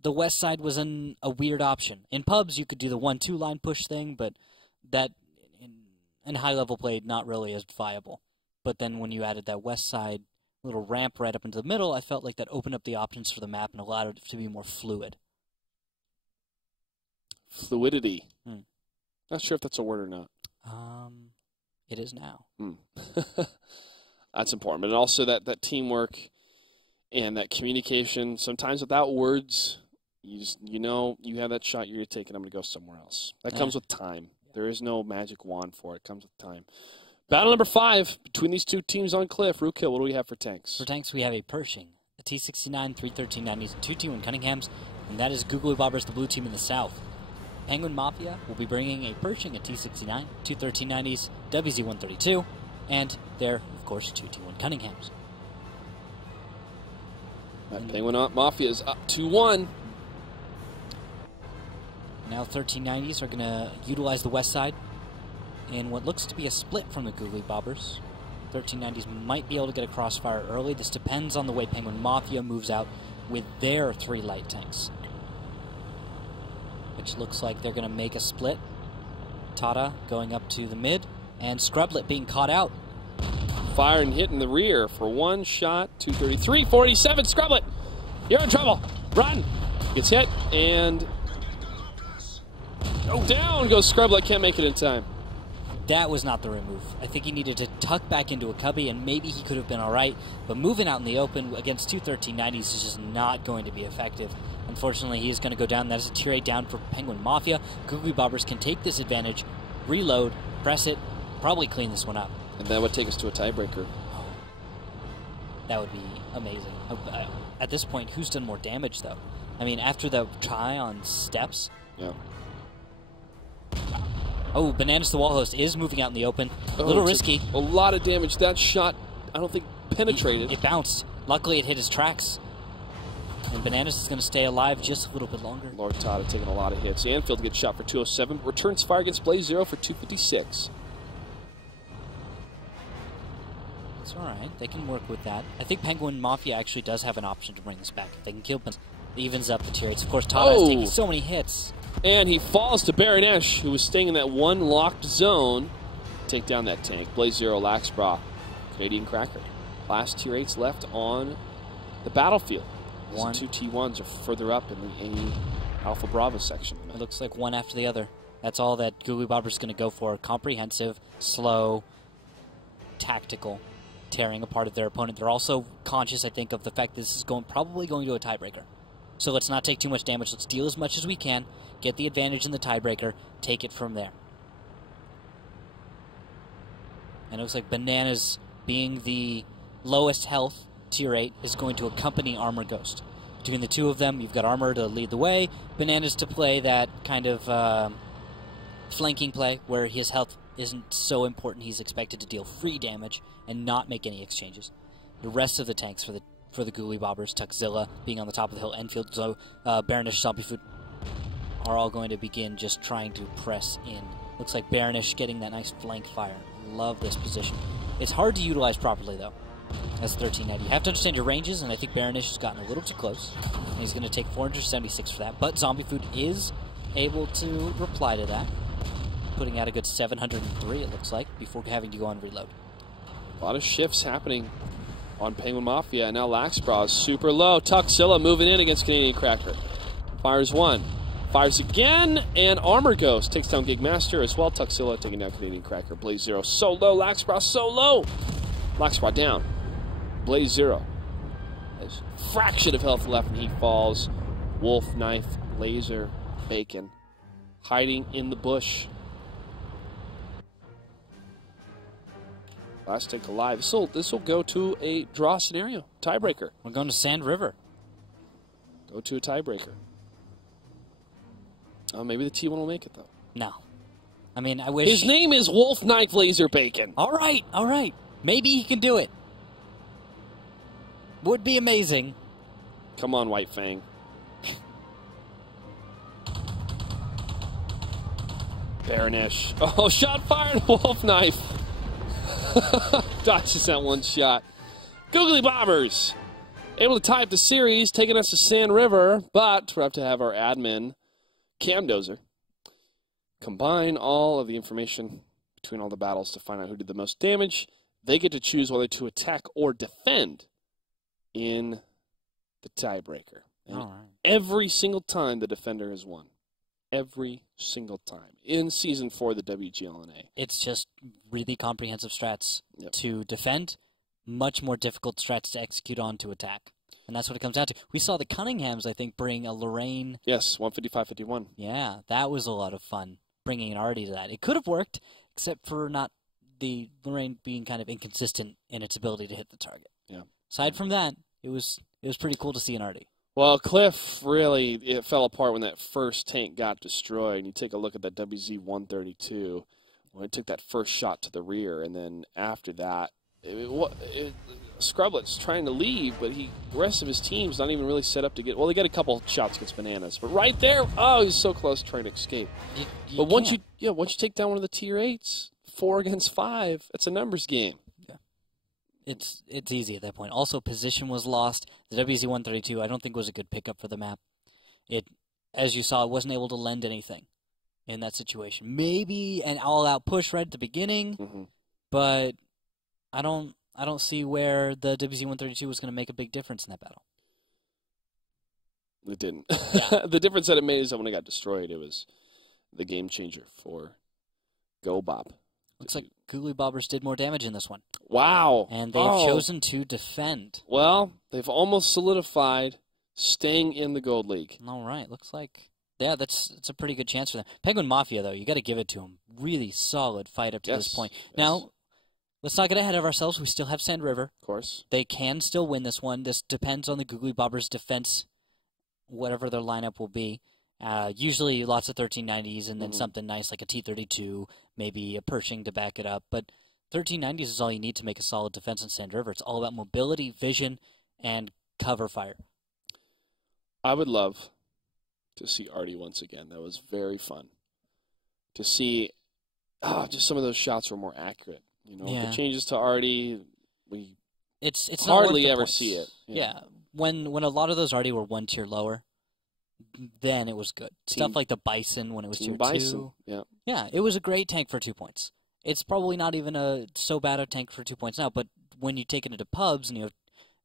the west side was a weird option. In pubs, you could do the 1-2 line push thing, but that in high-level play, not really as viable. But then when you added that west side little ramp right up into the middle, I felt like that opened up the options for the map and allowed it to be more fluid. Fluidity. Not sure if that's a word or not. It is now. That's important. But also that teamwork and that communication, sometimes without words, You know you have that shot you're taking. I'm going to go somewhere else. That comes with time. There is no magic wand for it. It comes with time. Battle number 5 between these two teams on Cliff. Rookhill, what do we have for tanks? For tanks, we have a Pershing, a T-69, 3 1390s, and 2 T1 Cunninghams, and that is Googly Bobbers, the blue team in the south. Penguin Mafia will be bringing a Pershing, a T-69, 2 1390s, WZ-132, and their, of course, 2 T1 Cunninghams. Penguin Mafia is up 2-1. Now 1390s are going to utilize the west side in what looks to be a split from the Googly Bobbers. 1390s might be able to get a crossfire early. This depends on the way Penguin Mafia moves out with their 3 light tanks, which looks like they're going to make a split. Tata going up to the mid, and Scrublet being caught out. Fire and hit in the rear for 1 shot. 233, 47. Scrublet, you're in trouble. Run. Gets hit, and down goes Scrublet. Can't make it in time. That was not the right move. I think he needed to tuck back into a cubby, and maybe he could have been all right. But moving out in the open against 2 1390s is just not going to be effective. Unfortunately, he is going to go down. That is a tier 8 down for Penguin Mafia. Googly Bobbers can take this advantage, reload, press it, probably clean this one up. And that would take us to a tiebreaker. That would be amazing. At this point, who's done more damage, though? I mean, after the try on steps. Yeah. Oh, Bananas the Wall Host is moving out in the open. A little risky. A lot of damage. That shot, I don't think, penetrated. It bounced. Luckily, it hit his tracks. And Bananas is going to stay alive just a little bit longer. Lord Tata taking a lot of hits. Anfield gets shot for 207. Returns fire against Blaze Zero for 256. It's all right. They can work with that. I think Penguin Mafia actually does have an option to bring this back. If they can kill it evens up the tier 8s. Of course, Tata is taking so many hits. And he falls to Baronesh, who was staying in that one locked zone. Take down that tank. Blaze Zero, Laxbra, Canadian Cracker. Last tier 8s left on the battlefield. The 2 T1s are further up in the A Alpha Bravo section. It looks like one after the other. That's all that Googly Bobbers is going to go for. Comprehensive, slow, tactical, tearing apart of their opponent. They're also conscious, I think, of the fact that this is probably going to a tiebreaker. So let's not take too much damage. Let's deal as much as we can, get the advantage in the tiebreaker, take it from there. And it looks like Bananas, being the lowest health, tier 8, is going to accompany Armor Ghost. Between the two of them, you've got Armor to lead the way, Bananas to play that kind of flanking play where his health isn't so important. He's expected to deal free damage and not make any exchanges. The rest of the tanks for the Googly Bobbers, Tuxzilla being on the top of the hill, Enfield, so Baronish, Zombiefoot, are all going to begin just trying to press in. Looks like Baronish getting that nice flank fire. Love this position. It's hard to utilize properly, though, as 1390. You have to understand your ranges, and I think Baronish has gotten a little too close. And he's going to take 476 for that, but Zombiefoot is able to reply to that, putting out a good 703, it looks like, before having to go on reload. A lot of shifts happening on Penguin Mafia, and now Laxbra is super low. Tuxzilla moving in against Canadian Cracker. Fires one. Fires again, and Armor Ghost takes down Gigmaster as well. Tuxzilla taking down Canadian Cracker. Blaze Zero so low. Laxbra so low. Laxbra down. Blaze Zero has a fraction of health left, and he falls. Wolf, Knife, Laser, Bacon hiding in the bush. Last tank alive. This will go to a draw scenario. Tiebreaker. We're going to Sand River. Go to a tiebreaker. Oh, maybe the T1 will make it, though. No. I mean, I wish... His name is Wolf Knife Laser Bacon. All right, all right. Maybe he can do it. Would be amazing. Come on, White Fang. Baronish. Oh, shot fired. Wolf Knife. Dodges that one shot. Googly Bobbers able to tie up the series, taking us to Sand River, but we have to have our admin, Camdozer, combine all of the information between all the battles to find out who did the most damage. They get to choose whether to attack or defend in the tiebreaker. And every single time the defender has won. Every single time in Season 4 of the WGLNA. It's just really comprehensive strats to defend, much more difficult strats to execute on to attack. And that's what it comes down to. We saw the Cunninghams, I think, bring a Lorraine. Yes, 155-51. Yeah, that was a lot of fun, bringing an Artie to that. It could have worked, except for not the Lorraine being kind of inconsistent in its ability to hit the target. Yeah. Aside from that, it was pretty cool to see an Artie. Well, Cliff, really, it fell apart when that first tank got destroyed. And you take a look at that WZ-132, when it took that first shot to the rear, and then after that, Scrublet's trying to leave, but the rest of his team's not even really set up to get. Well, they got a couple shots against Bananas, but right there, oh, he's so close trying to escape. But once you take down one of the tier 8s, 4 against 5, it's a numbers game. Yeah, it's easy at that point. Also, position was lost. The WZ-132, I don't think was a good pickup for the map. It, as you saw, it wasn't able to lend anything in that situation. Maybe an all-out push right at the beginning, but I don't see where the WZ-132 was going to make a big difference in that battle. It didn't. Yeah. The difference that it made is that when it got destroyed, it was the game changer for Go Bob. Looks like Googly Bobbers did more damage in this one. Wow. And they've chosen to defend. Well, they've almost solidified staying in the Gold League. All right. Looks like, yeah, it's a pretty good chance for them. Penguin Mafia, though, you got to give it to them. Really solid fight up to this point. Yes. Now, let's not get ahead of ourselves. We still have Sand River. Of course. They can still win this one. This depends on the Googly Bobbers' defense, whatever their lineup will be. Usually lots of 1390s and then something nice like a T-32, maybe a Pershing to back it up. But 1390s is all you need to make a solid defense in Sand River. It's all about mobility, vision, and cover fire. I would love to see Artie once again. That was very fun. To see just some of those shots were more accurate. You know, the changes to Artie, we it's hardly ever see it. Yeah. When a lot of those Artie were one tier lower, then it was good. Stuff like the Bison when it was tier 2. Yeah. Yeah, it was a great tank for 2 points. It's probably not even so bad a tank for 2 points now, but when you take it into pubs and you have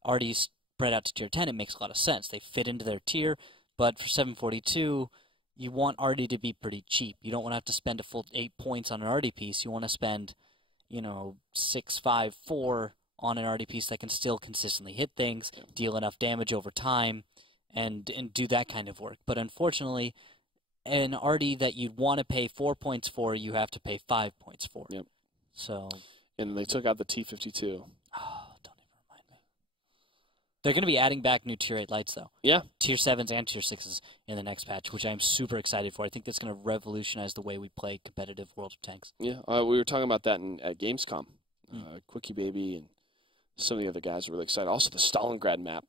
Arties spread out to tier 10, it makes a lot of sense. They fit into their tier, but for 742, you want Artie to be pretty cheap. You don't want to have to spend a full 8 points on an Artie piece. You want to spend 6, 5, 4 on an Artie piece that can still consistently hit things, deal enough damage over time, and do that kind of work. But unfortunately, an Artie that you'd want to pay 4 points for, you have to pay 5 points for. Yep. So. And they took out the T-52. Oh, don't even remind me. They're going to be adding back new tier 8 lights, though. Yeah. Tier 7s and tier 6s in the next patch, which I'm super excited for. I think that's going to revolutionize the way we play competitive World of Tanks. Yeah, we were talking about that at Gamescom. Quickie Baby and some of the other guys were really excited. Also, the Stalingrad map.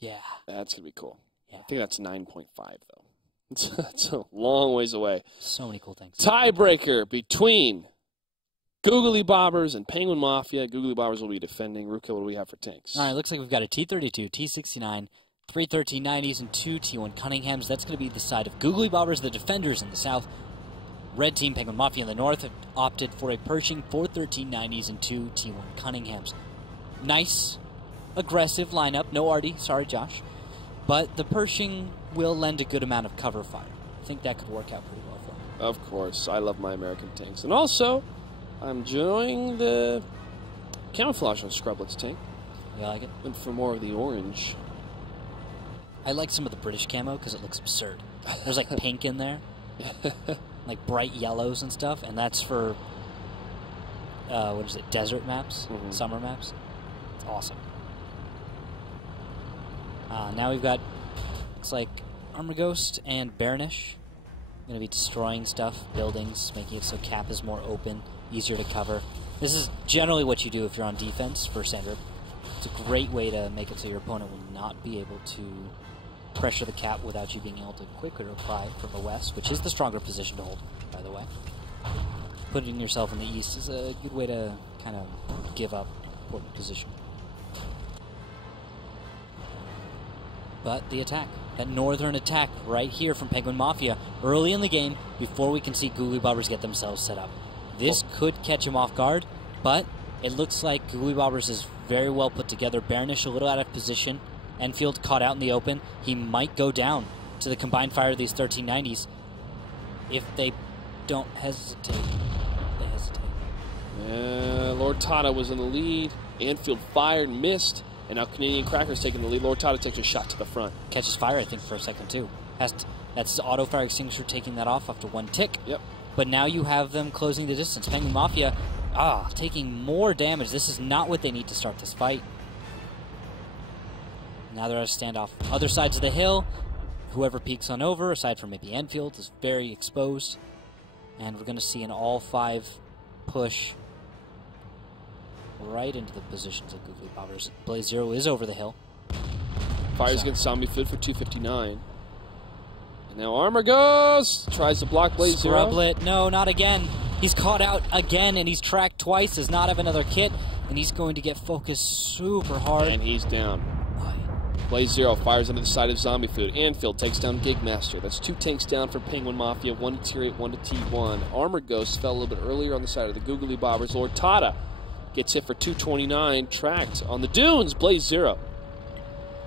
Yeah. That's going to be cool. Yeah. I think that's 9.5, though. It's a long ways away. So many cool things. Tiebreaker between Googly Bobbers and Penguin Mafia. Googly Bobbers will be defending. Ruka, what do we have for tanks? All right, looks like we've got a T-32, T-69, 3 1390s, and 2 T1 Cunninghams. That's going to be the side of Googly Bobbers, the defenders in the south. Red team, Penguin Mafia in the north, have opted for a Pershing, 4 1390s, and 2 T1 Cunninghams. Nice, aggressive lineup. No Artie. Sorry, Josh. But the Pershing will lend a good amount of cover fire. I think that could work out pretty well for him. Of course. I love my American tanks. And also, I'm enjoying the camouflage on Scrublet's tank. You like it? And for more of the orange. I like some of the British camo because it looks absurd. There's like pink in there. Like bright yellows and stuff. And that's for, desert maps? Summer maps? It's awesome. Now we've got, looks like Armor Ghost and Baronish. Going to be destroying stuff, buildings, making it so cap is more open, easier to cover. This is generally what you do if you're on defense for Sandra. It's a great way to make it so your opponent will not be able to pressure the cap without you being able to quickly reply from the west, which is the stronger position to hold, by the way. Putting yourself in the east is a good way to kind of give up important position. But the attack, that northern attack right here from Penguin Mafia, early in the game, before we can see Googly Bobbers get themselves set up. This could catch him off guard, but it looks like Googly Bobbers is very well put together. Baronish a little out of position. Enfield caught out in the open. He might go down to the combined fire of these 1390s. If they don't hesitate, they hesitate. Yeah, Lord Tata was in the lead. Enfield fired, missed. And now Canadian Cracker's taking the lead. Lord Tata takes a shot to the front. Catches fire, I think, for a second, too. That's his auto fire extinguisher taking that off after one tick. Yep. But now you have them closing the distance. Penguin Mafia, taking more damage. This is not what they need to start this fight. Now they're at a standoff. Other sides of the hill, whoever peeks on over, aside from maybe Enfield, is very exposed. And we're going to see an all-5 push right into the positions of Googly Bobbers. Blaze Zero is over the hill. Fires against Zombie Food for 259. And now Armor goes! Tries to block Blaze Zero. Scrublet, no, not again. He's caught out again, and he's tracked twice, does not have another kit, and he's going to get focused super hard. And he's down. Blaze Zero fires into the side of Zombie Food. Anfield takes down Gigmaster. That's 2 tanks down for Penguin Mafia, 1 to Tier 8, 1 to T1. Armor Ghost fell a little bit earlier on the side of the Googly Bobbers. Lord Tata gets hit for 229, tracked on the dunes. Blaze Zero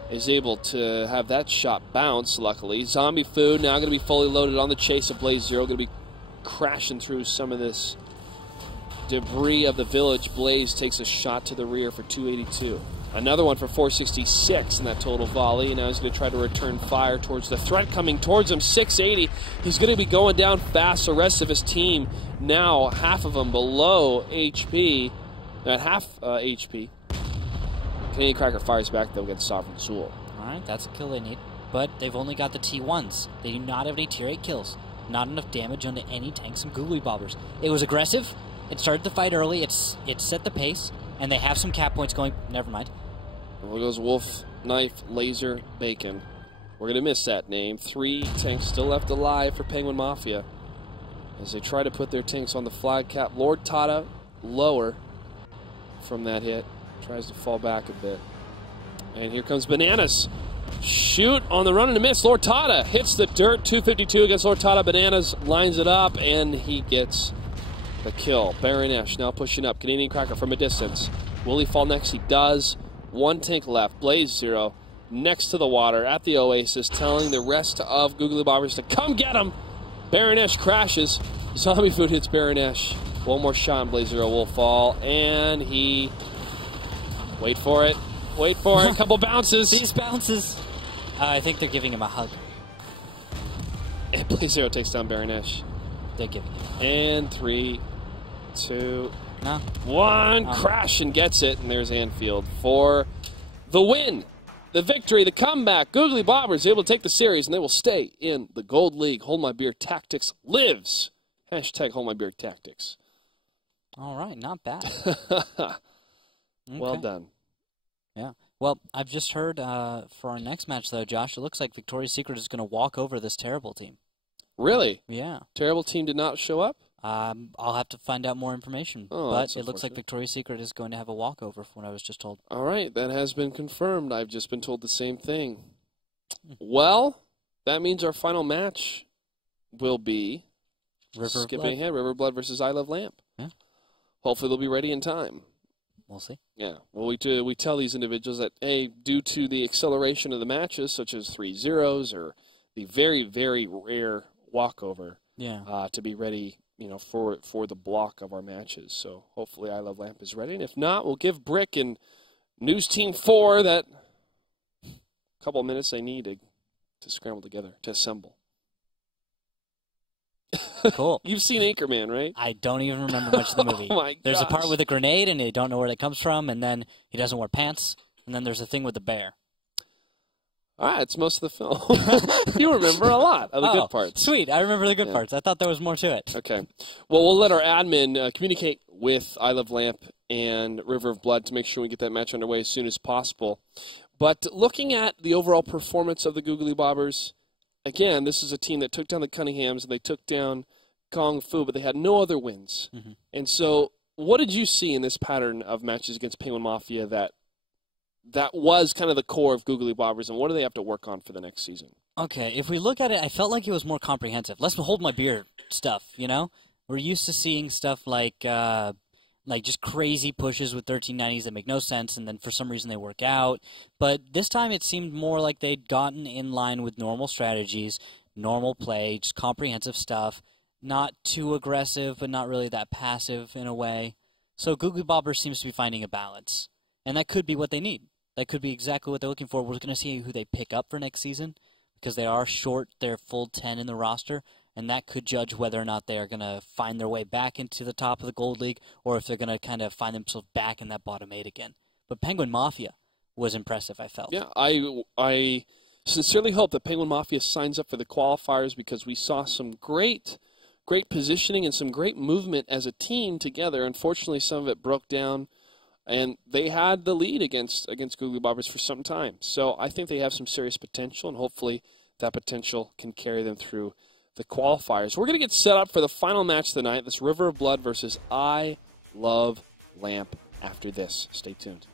is able to have that shot bounce, luckily. Zombie Food now going to be fully loaded on the chase of Blaze Zero. Going to be crashing through some of this debris of the village. Blaze takes a shot to the rear for 282. Another one for 466 in that total volley. Now he's going to try to return fire towards the threat coming towards him. 680. He's going to be going down fast. The rest of his team now, half of them below HP. At half HP. Canadian Cracker fires back, though, against Sovereign Soul. Alright, that's a kill they need. But they've only got the T1s. They do not have any Tier 8 kills. Not enough damage onto any tanks and Googly Bobbers. It was aggressive. It started the fight early. It set the pace. And they have some cap points going. Never mind. Well, there goes Wolf, Knife, Laser, Bacon. We're going to miss that name. 3 tanks still left alive for Penguin Mafia as they try to put their tanks on the flag cap. Lord Tata lower from that hit. Tries to fall back a bit. And here comes Bananas. Shoot on the run and a miss. Lord Tata hits the dirt. 252 against Lord Tata. Bananas lines it up, and he gets the kill. Baronesh now pushing up. Canadian Cracker from a distance. Will he fall next? He does. 1 tank left. Blaze Zero next to the water at the Oasis, telling the rest of Googly Bobbers to come get him. Baronesh crashes. Zombie Food hits Baronesh. 1 more shot and Blaze Zero will fall. And he... Wait for it. Wait for it. A couple bounces. These bounces. I think they're giving him a hug. And Blaze Zero takes down Baronesh. They're giving him. And 3, 2, No. 1. Crash and gets it. And there's Anfield for the win. The victory, the comeback. Googly Bobbers able to take the series, and they will stay in the Gold League. Hold My Beer Tactics lives. Hashtag Hold My Beer Tactics. All right, not bad. Well done. Yeah. Well, I've just heard for our next match, though, Josh, it looks like Victoria's Secret is going to walk over this terrible team. Really? Yeah. Terrible team did not show up? I'll have to find out more information. Oh, but it looks like Victoria's Secret is going to have a walkover from what I was just told. All right, that has been confirmed. I've just been told the same thing. Well, that means our final match will be skipping ahead, River Blood versus I Love Lamp. Yeah. Hopefully they'll be ready in time. We'll see. Yeah. Well, we tell these individuals that, A, due to the acceleration of the matches, such as 3-0s or the very, very rare walkover, to be ready, for the block of our matches. So hopefully I Love Lamp is ready. And if not, we'll give Brick and News Team 4 that couple of minutes they need to scramble together, to assemble. Cool. You've seen Anchorman, right? I don't even remember much of the movie. Oh my gosh. There's a part with a grenade, and they don't know where that comes from, and then he doesn't wear pants, and then there's a thing with the bear. All right, it's most of the film. You remember a lot of the good parts. Sweet, I remember the good parts. I thought there was more to it. Okay. Well, we'll let our admin communicate with I Love Lamp and River of Blood to make sure we get that match underway as soon as possible. But looking at the overall performance of the Googly Bobbers, again, this is a team that took down the Cunninghams and they took down Kung Fu, but they had no other wins. Mm-hmm. And so what did you see in this pattern of matches against Penguin Mafia that was kind of the core of Googly Bobbers, and what do they have to work on for the next season? Okay, if we look at it, I felt like it was more comprehensive. Let's hold my beer stuff, We're used to seeing stuff like just crazy pushes with 1390s that make no sense, and then for some reason they work out. But this time it seemed more like they'd gotten in line with normal strategies, normal play, just comprehensive stuff, not too aggressive, but not really that passive in a way. So Googly Bobbers seems to be finding a balance, and that could be what they need. that could be exactly what they're looking for. We're going to see who they pick up for next season because they are short their full 10 in the roster, and that could judge whether or not they are going to find their way back into the top of the Gold League or if they're going to kind of find themselves back in that bottom 8 again. But Penguin Mafia was impressive, I felt. Yeah, I sincerely hope that Penguin Mafia signs up for the qualifiers because we saw some great positioning and some great movement as a team together. Unfortunately, some of it broke down, and they had the lead against Googly Bobbers for some time. So I think they have some serious potential, and hopefully that potential can carry them through the qualifiers. We're going to get set up for the final match of the night, this River of Blood versus I Love Lamp after this. Stay tuned.